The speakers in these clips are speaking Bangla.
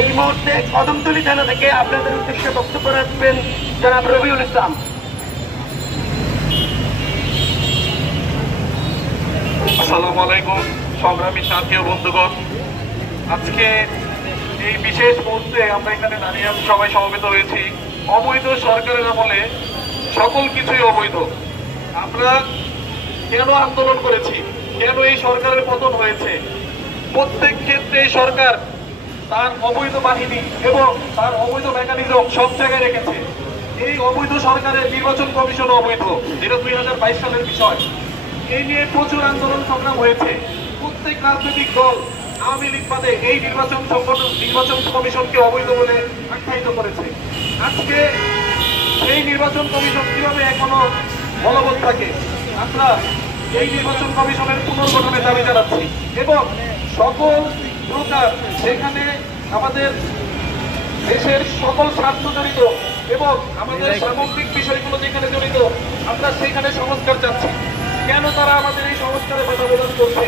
এই মুহূর্তে কদমতলী থানা থেকে আপনাদের উদ্দেশ্যে বক্তব্য রাখবেন জনাব রবিউল ইসলাম। আসসালামু আলাইকুম, সংগ্রামী সাথী ও বন্ধুগণ। আজকে এই বিশেষ মুহূর্তে আমরা এখানে দাঁড়িয়ে সবাই সমবেত হয়েছি। অবৈধ সরকারের আমলে সকল কিছুই অবৈধ। আমরা কেন আন্দোলন করেছি? কেন এই সরকারের পতন হয়েছে? প্রত্যেক ক্ষেত্রে এই সরকার তার অবৈধ বাহিনী এবং তার অবৈধ মেকানিজম সব জায়গায় রেখেছে। এই অবৈধ সরকারের নির্বাচন কমিশন অবৈধ। যেটা দুই হাজার বাইশ সালের বিষয়। এই নিয়ে প্রচুর আন্দোলন সংগ্রাম হয়েছে। প্রত্যেক রাজনৈতিক দল আওয়ামী লীগ বাদে এই নির্বাচন সংগঠন নির্বাচন কমিশনকে অবৈধ বলে আখ্যায়িত করেছে। আজকে এই নির্বাচন কমিশন কীভাবে এখনও বলবৎ থাকে? আমরা এই নির্বাচন কমিশনের পুনর্গঠনের দাবি জানাচ্ছি এবং সকল প্রকার সেখানে আমাদের দেশের সকল স্বার্থ জড়িত এবং আমাদের সামগ্রিক বিষয়গুলো যেখানে জড়িত আমরা সেখানে সংস্কার চাচ্ছি। কেন তারা আমাদের এই সংস্কারে বাধা প্রদান করছে?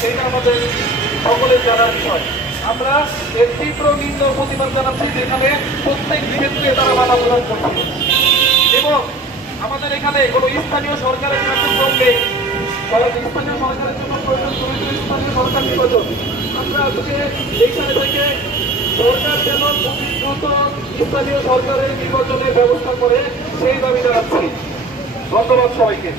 সেটা আমাদের সকলের জানার বিষয়। আমরা এর তীব্র নিন্দ প্রতিবাদ জানাচ্ছি যেখানে প্রত্যেক ক্ষেত্রে তারা বাধা প্রদান করছে। এবং আমাদের এখানে কোনো স্থানীয় সরকারের কার্যক্রম নেই। স্থানীয় সরকারের জন্য প্রয়োজন স্থানীয় সরকার নির্বাচন। আমরা আজকে এইখানে থেকে সরকার যেন অতি দ্রুত স্থানীয় সরকারের নির্বাচনের ব্যবস্থা করে সেই দাবি জানাচ্ছি ধন্যবাদ সবাইকে।